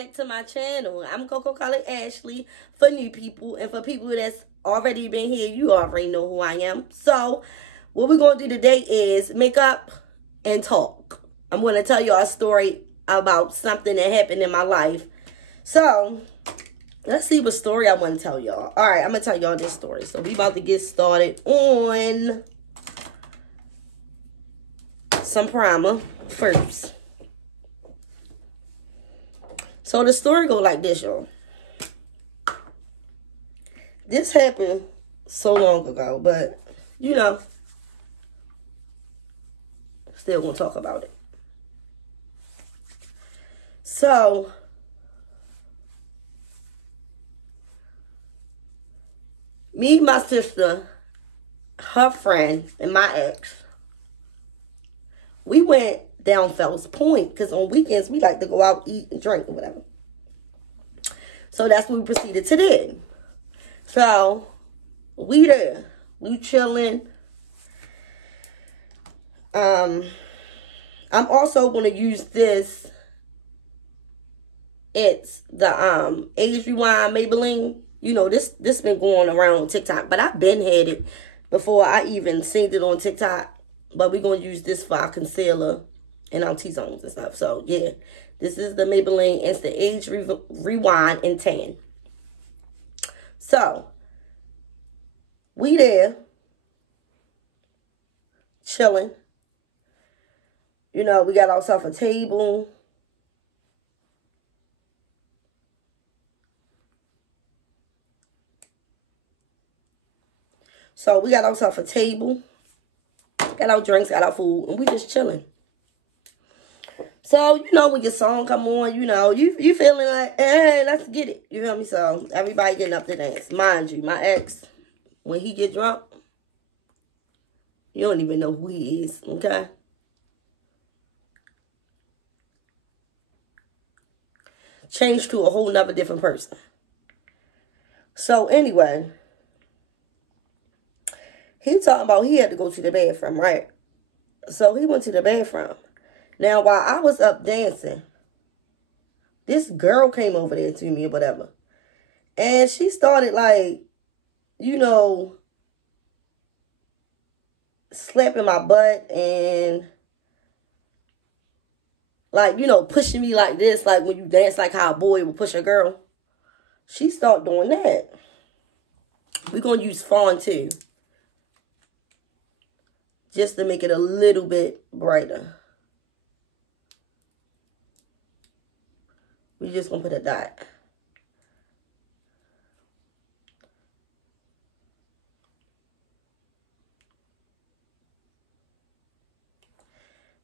back to my channel. I'm Coco Color Ashley for new people, and for people that's already been here, you already know who I am. So what we're going to do today is make up and talk. I'm going to tell you a story about something that happened in my life. So let's see what story I want to tell y'all. All right, I'm going to tell y'all this story. So we about to get started on some primer first. So the story go like this, y'all. This happened so long ago, but, you know, still gonna talk about it. So, me, my sister, her friend, and my ex, we went down Fells Point, because on weekends we like to go out, eat, and drink, or whatever. So that's what we proceeded to do. So we there, we chilling. I'm also going to use this. It's the Age Rewind Maybelline. You know, this been going around on TikTok, but I've been had it before I even seen it on TikTok. But we're going to use this for our concealer and our T-zones and stuff. So, yeah. This is the Maybelline. It's the Age Rewind in Tan. So, we there. Chilling. You know, we got ourselves a table. So, we got ourselves a table. Got our drinks, got our food, and we just chilling. So, you know, when your song come on, you know, you feeling like, hey, let's get it. You feel me? So, everybody getting up to dance. Mind you, my ex, when he get drunk, you don't even know who he is, okay? Changed to a whole nother different person. So, anyway, he talking about he had to go to the bathroom, right? So, he went to the bathroom. Now, while I was up dancing, this girl came over there to me or whatever. And she started, like, you know, slapping my butt and, like, you know, pushing me like this, like when you dance like how a boy would push a girl. She started doing that. We're going to use Fawn too, just to make it a little bit brighter. We just gonna put a dot.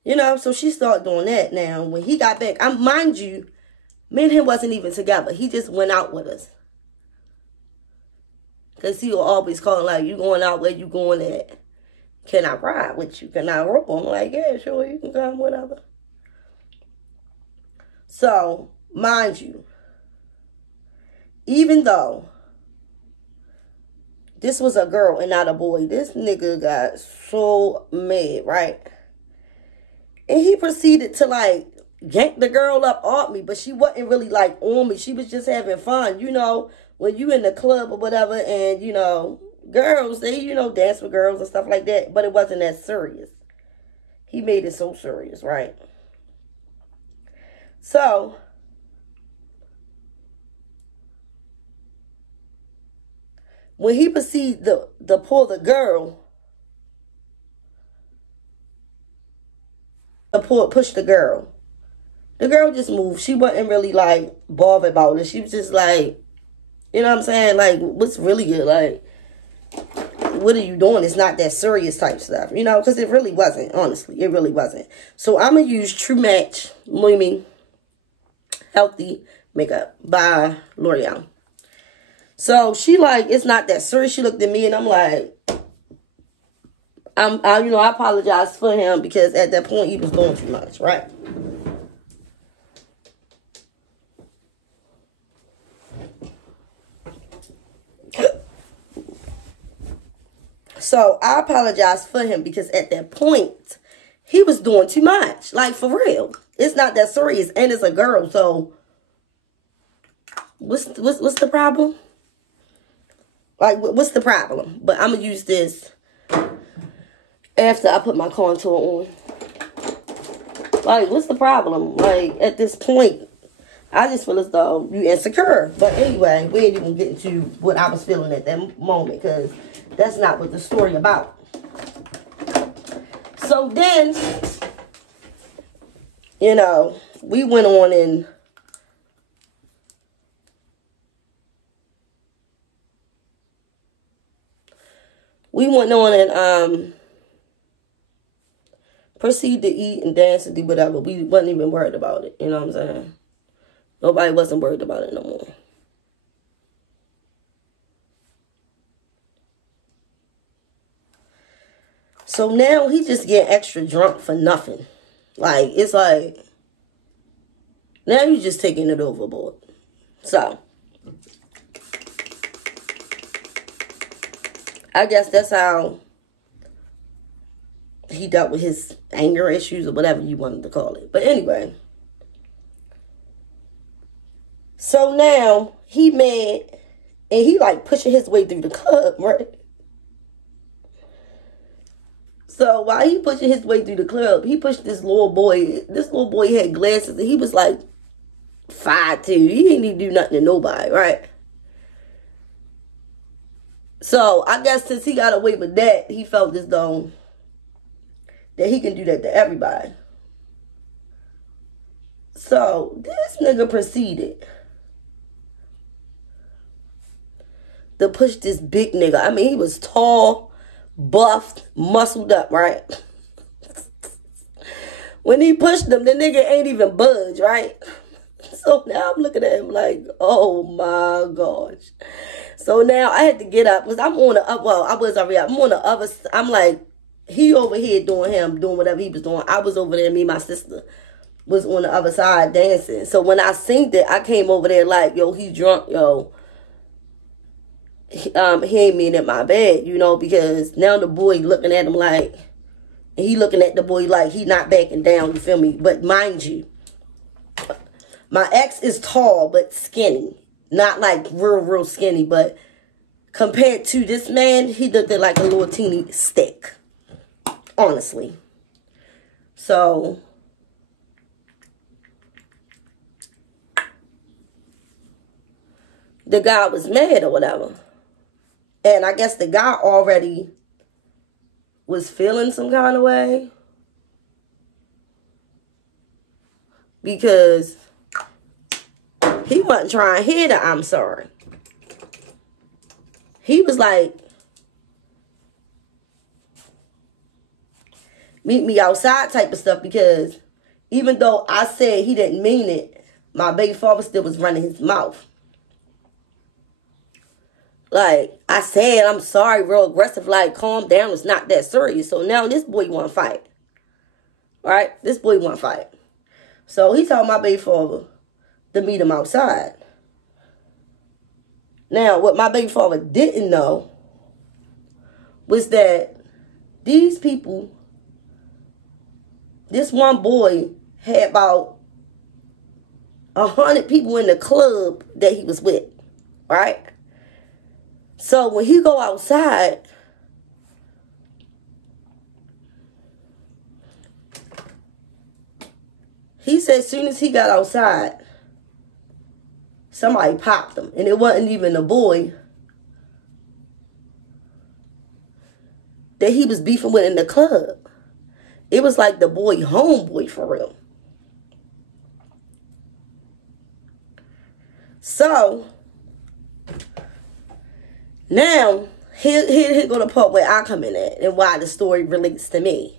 You know, so she started doing that. Now, when he got back, mind you, me and him wasn't even together. He just went out with us. Because he will always call like, you going out, where you going at? Can I ride with you? Can I roll? I'm like, yeah, sure, you can come, whatever. So, mind you, even though this was a girl and not a boy, this nigga got so mad, right? And he proceeded to, like, yank the girl up off me, but she wasn't really, like, on me. She was just having fun. You know, when you in the club or whatever, and, you know, girls, they, you know, dance with girls and stuff like that, but it wasn't that serious. He made it so serious, right? So, when he proceeded to pull the girl, push the girl just moved. She wasn't really, like, bothered about it. She was just like, you know what I'm saying? Like, what's really good? Like, what are you doing? It's not that serious type stuff, you know? Because it really wasn't, honestly. It really wasn't. So, I'm going to use True Match Blooming Healthy Makeup by L'Oreal. So, she like, it's not that serious. She looked at me and I'm like, you know, I apologize for him because at that point he was doing too much, right? So I apologize for him because at that point he was doing too much. Like, for real. It's not that serious. And it's a girl, so What's the problem? Like, what's the problem? But I'm going to use this after I put my contour on. Like, what's the problem? Like, at this point, I just feel as though you insecure. But anyway, we ain't even getting to what I was feeling at that moment, because that's not what the story about. So then, you know, we went on and proceed to eat and dance and do whatever. We wasn't even worried about it. You know what I'm saying? Nobody wasn't worried about it no more. So now he just getting extra drunk for nothing. Like, it's like, now you just taking it overboard. So, I guess that's how he dealt with his anger issues or whatever you wanted to call it. But anyway. So now he mad and he like pushing his way through the club, right? So while he pushing his way through the club, he pushed this little boy. This little boy had glasses and he was like 5'2". He didn't even do nothing to nobody, right? So I guess since he got away with that, he felt as though that he can do that to everybody. So this nigga proceeded to push this big nigga. I mean, he was tall, buffed, muscled up, right? When he pushed him, the nigga ain't even budge, right? So now I'm looking at him like, oh my gosh. So now I had to get up because I'm on the up. Well, I was already up. I'm on the other. I'm like, he over here doing whatever he was doing. I was over there. Me and my sister was on the other side dancing. So when I seen it, I came over there like, yo, he drunk, yo. He ain't mean in my bed, you know, because now the boy looking at him like, he looking at the boy like he not backing down, you feel me? But mind you, my ex is tall but skinny. Not like real skinny, but compared to this man, he looked at like a little teeny stick. Honestly. So the guy was mad or whatever. And I guess the guy already was feeling some kind of way. Because he wasn't trying to hear the I'm sorry. He was like, meet me outside type of stuff, because even though I said he didn't mean it, my baby father still was running his mouth. Like, I said, I'm sorry, real aggressive, like, calm down, it's not that serious. So now this boy want to fight. Right? This boy want to fight. So he told my baby father to meet him outside. Now, what my baby father didn't know was that these people, this one boy had about 100 people in the club that he was with, right? So when he go outside, he said as soon as he got outside, somebody popped him. And it wasn't even the boy that he was beefing with in the club. It was like the boy homeboy for real. So now, here go the part where I come in at and why the story relates to me.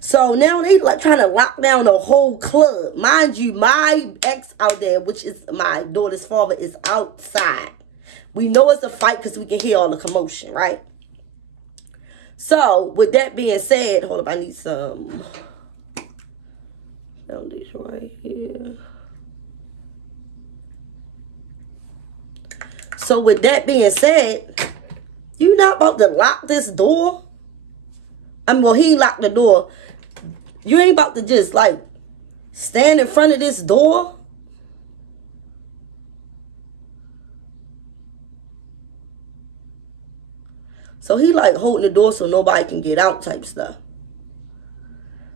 So now they like trying to lock down the whole club. Mind you, my ex out there, which is my daughter's father, is outside. We know it's a fight because we can hear all the commotion, right? So, with that being said, hold up, I need some foundation right here. So, with that being said, you not about to lock this door? I mean, well, he locked the door. You ain't about to just, like, stand in front of this door? So he like holding the door so nobody can get out type stuff.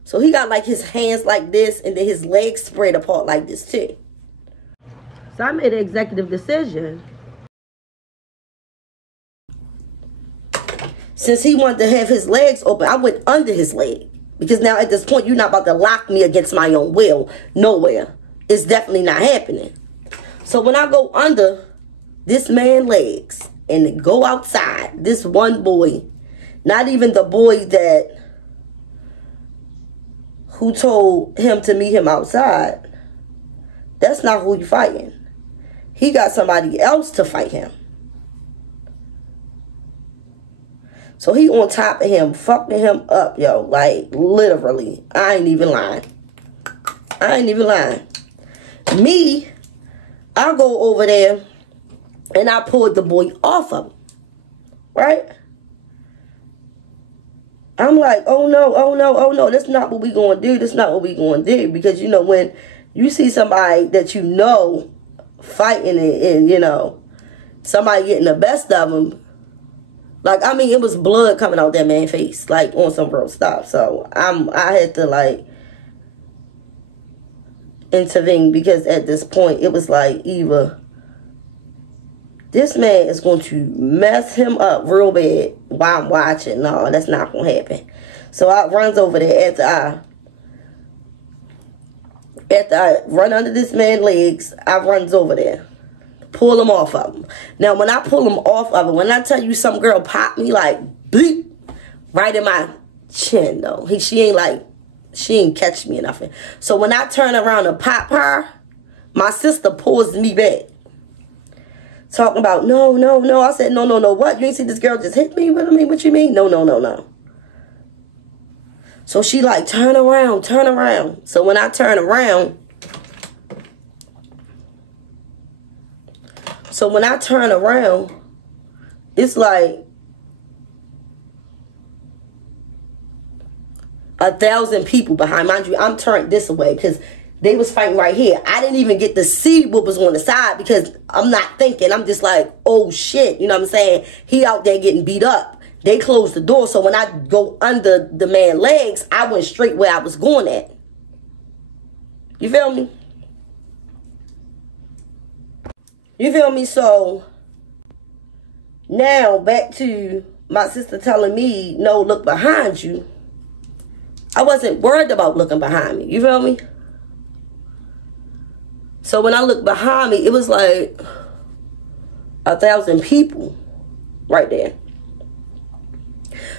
So he got like his hands like this and then his legs spread apart like this too. So I made an executive decision. Since he wanted to have his legs open, I went under his leg. Because now at this point, you're not about to lock me against my own will. Nowhere. It's definitely not happening. So when I go under this man's legs and go outside, this one boy, not even the boy that who told him to meet him outside, that's not who he fighting. He got somebody else to fight him. So he on top of him, fucking him up, yo. Like, literally. I ain't even lying. I ain't even lying. Me, I go over there and I pulled the boy off of him. Right? I'm like, oh no, oh no, oh no. That's not what we gonna do. That's not what we gonna do. Because, you know, when you see somebody that you know fighting and you know, somebody getting the best of them, like, I mean, it was blood coming out that man's face, like, on some real stuff. So, I had to, like, intervene because at this point, it was like, either this man is going to mess him up real bad while I'm watching. No, that's not going to happen. So, I runs over there after I run under this man's legs. I runs over there. Pull him off of him. Now, when I pull him off of him, when I tell you some girl popped me like, bleep, right in my chin, though. She ain't catch me or nothing. So when I turn around and pop her, my sister pulls me back. Talking about, no, no, no. I said, no, no, no. What? You ain't see this girl just hit me? What you mean? No, no, no, no. So she like, turn around, turn around. So when I turn around, it's like 1,000 people behind. Mind you, I'm turned this way because they was fighting right here. I didn't even get to see what was on the side because I'm not thinking. I'm just like, oh shit. You know what I'm saying? He out there getting beat up. They closed the door. So when I go under the man's legs, I went straight where I was going at. You feel me? You feel me? So now back to my sister telling me, no, look behind you. I wasn't worried about looking behind me. You feel me? So when I looked behind me, it was like 1,000 people right there.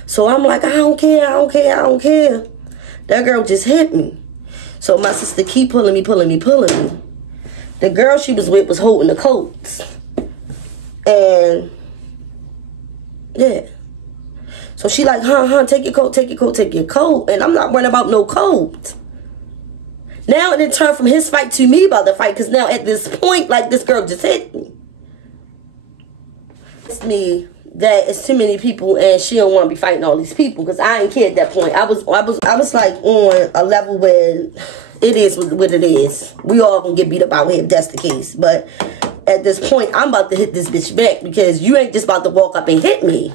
So I'm like, I don't care, I don't care, I don't care. That girl just hit me. So my sister keep pulling me, pulling me, pulling me. The girl she was with was holding the coats. And, yeah. So she like, take your coat, take your coat, take your coat. And I'm not worrying about no coat. Now it turned from his fight to me about the fight. Because now at this point, like, this girl just hit me. It's me that it's too many people and she don't want to be fighting all these people. Because I ain't care at that point. I was like on a level where it is what it is. We all gonna get beat up out here if that's the case. But at this point, I'm about to hit this bitch back because you ain't just about to walk up and hit me.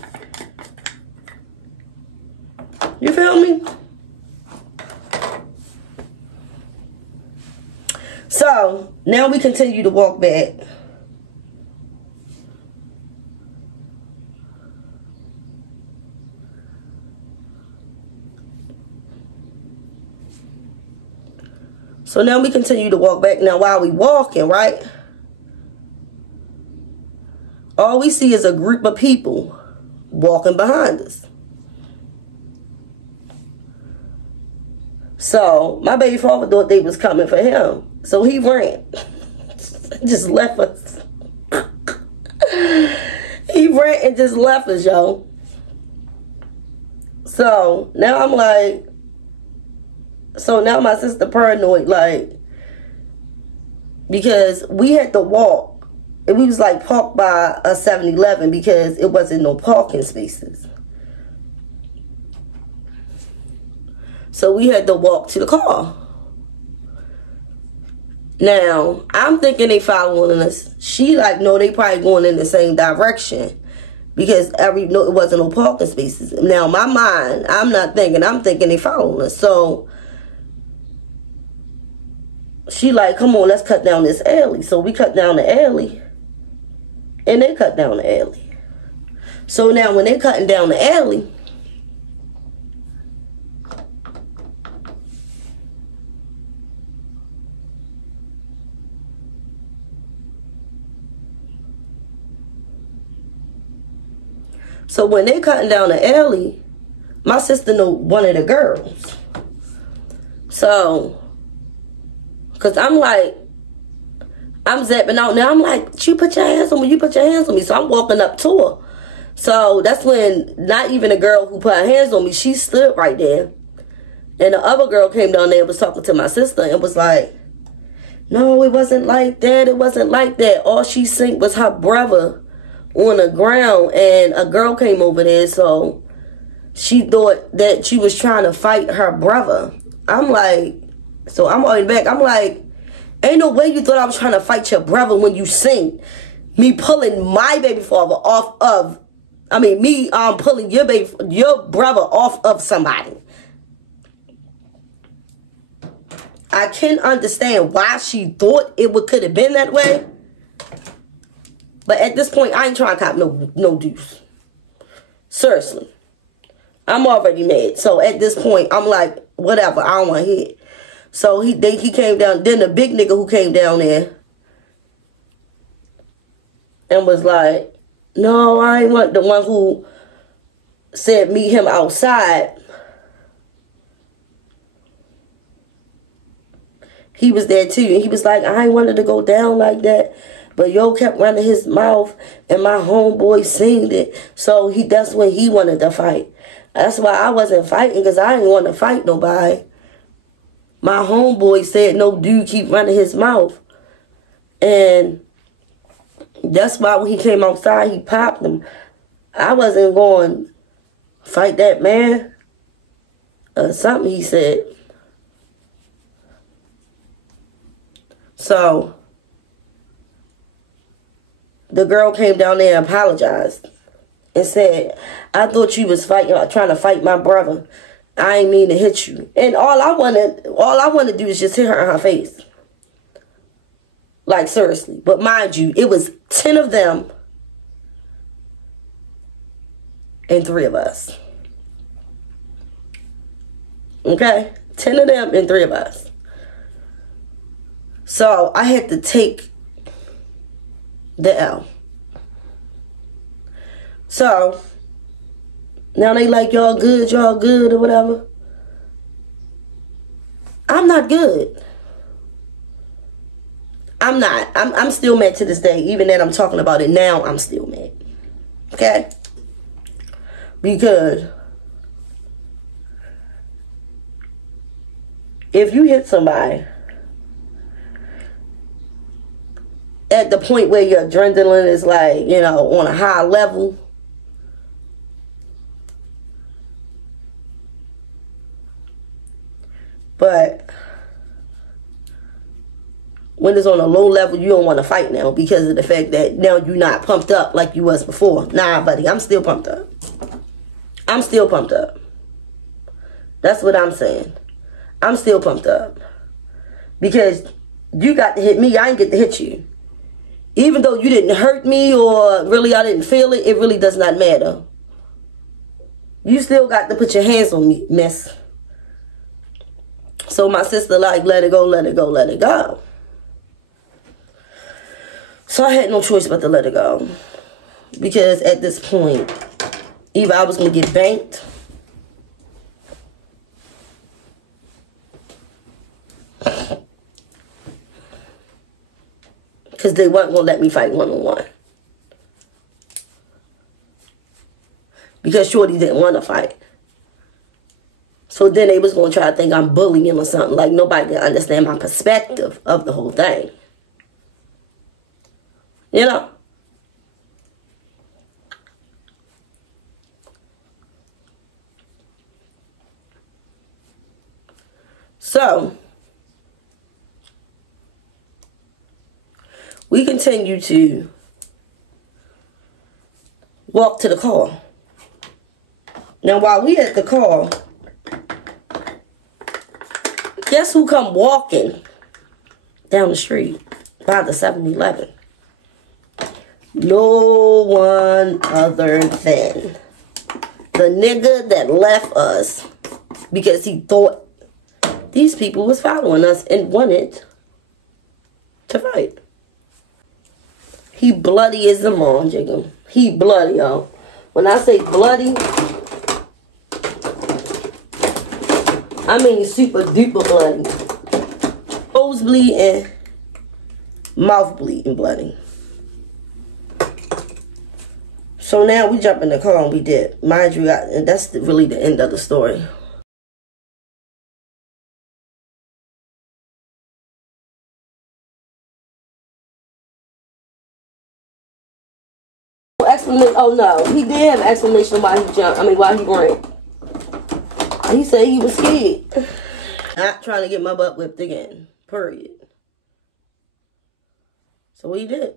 You feel me? So, now we continue to walk back. So now we continue to walk back. Now while we walking, right? All we see is a group of people walking behind us. So my baby father thought they was coming for him. So he ran. Just left us. He ran and just left us, yo. So now I'm like, so now my sister paranoid, like, because we had to walk. And we was like parked by a 7-Eleven because it wasn't no parking spaces. So we had to walk to the car. Now, I'm thinking they following us. She like, no, they probably going in the same direction. because no, it wasn't no parking spaces. Now, my mind, I'm thinking they following us. So she like, come on, let's cut down this alley. So we cut down the alley, and they cut down the alley. So now when they're cutting down the alley, my sister knew one of the girls. So, because I'm zapping out now. I'm like, you put your hands on me, you put your hands on me. So I'm walking up to her. So that's when not even the girl who put her hands on me, she stood right there. And the other girl came down there and was talking to my sister and was like, no, it wasn't like that. It wasn't like that. All she seen was her brother on the ground, and a girl came over there, so she thought that she was trying to fight her brother. I'm like, so I'm already back. I'm like, ain't no way you thought I was trying to fight your brother when you seen me pulling my baby father off of, pulling your brother off of somebody. I can understand why she thought it could have been that way. But at this point, I ain't trying to cop no deuce. Seriously. I'm already mad. So at this point, I'm like, whatever, I don't want to hear it. So he came down. Then the big nigga who came down there and was like, no, I ain't want the one who said meet him outside. He was there too. And he was like, I ain't wanted to go down like that. But yo kept running his mouth, and my homeboy seen it. So that's when he wanted to fight. That's why I wasn't fighting, because I didn't want to fight nobody. My homeboy said no dude keep running his mouth. And that's why when he came outside, he popped him. I wasn't going to fight that man. Something he said. So the girl came down there and apologized and said, I thought you was trying to fight my brother. I ain't mean to hit you. And all I want to do is just hit her in her face. Like, seriously. But mind you, it was 10 of them and 3 of us. Okay? 10 of them and 3 of us. So I had to take the L. So now they like, y'all good, or whatever. I'm not good. I'm not. I'm still mad to this day. Even that I'm talking about it now, I'm still mad. Okay? Because if you hit somebody at the point where your adrenaline is like, on a high level, but when it's on a low level, you don't want to fight now because of the fact that now you're not pumped up like you was before. Nah, buddy, I'm still pumped up. I'm still pumped up. That's what I'm saying. I'm still pumped up. Because you got to hit me, I ain't get to hit you. Even though you didn't hurt me or really I didn't feel it, it really does not matter. You still got to put your hands on me, miss. So my sister like, let it go, let it go, let it go. So I had no choice but to let it go. Because at this point, either I was going to get banked, because they weren't going to let me fight one-on-one. Because Shorty didn't want to fight. So then they was going to try to think I'm bullying or something. Like nobody can understand my perspective of the whole thing. You know? So we continue to walk to the car. Now, while we at the car, guess who come walking down the street by the 7-Eleven? No one other than the nigga that left us because he thought these people was following us and wanted to fight. He bloody as the mom, Jacob. He bloody, y'all. When I say bloody, I mean super duper bloody. Nose bleeding, mouth bleeding bloody. So now we jump in the car and we did. Mind you, and that's really the end of the story. Explanation. Oh no, he did have an explanation why he jumped. I mean, why he ran. He said he was scared. Not trying to get my butt whipped again. Period. So he did.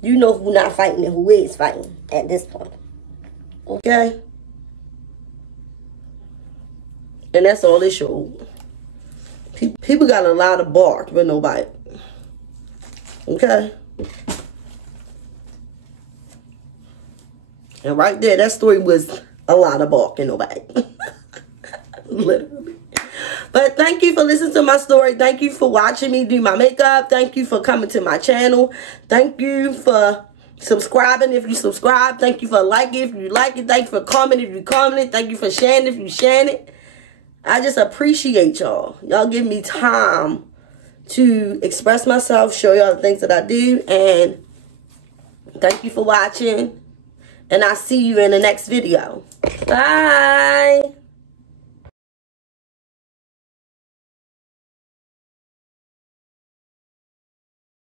You know who not fighting and who is fighting at this point. Okay? And that's all it showed. People got a lot of bark but no bite. Okay? And right there, that story was a lot of bark and no bite. Literally. But thank you for listening to my story. Thank you for watching me do my makeup. Thank you for coming to my channel. Thank you for subscribing if you subscribe. Thank you for liking if you like it. Thank you for commenting if you commented. Thank you for sharing if you sharing it. I just appreciate y'all. Y'all give me time to express myself, show y'all the things that I do. And thank you for watching. And I'll see you in the next video. Bye.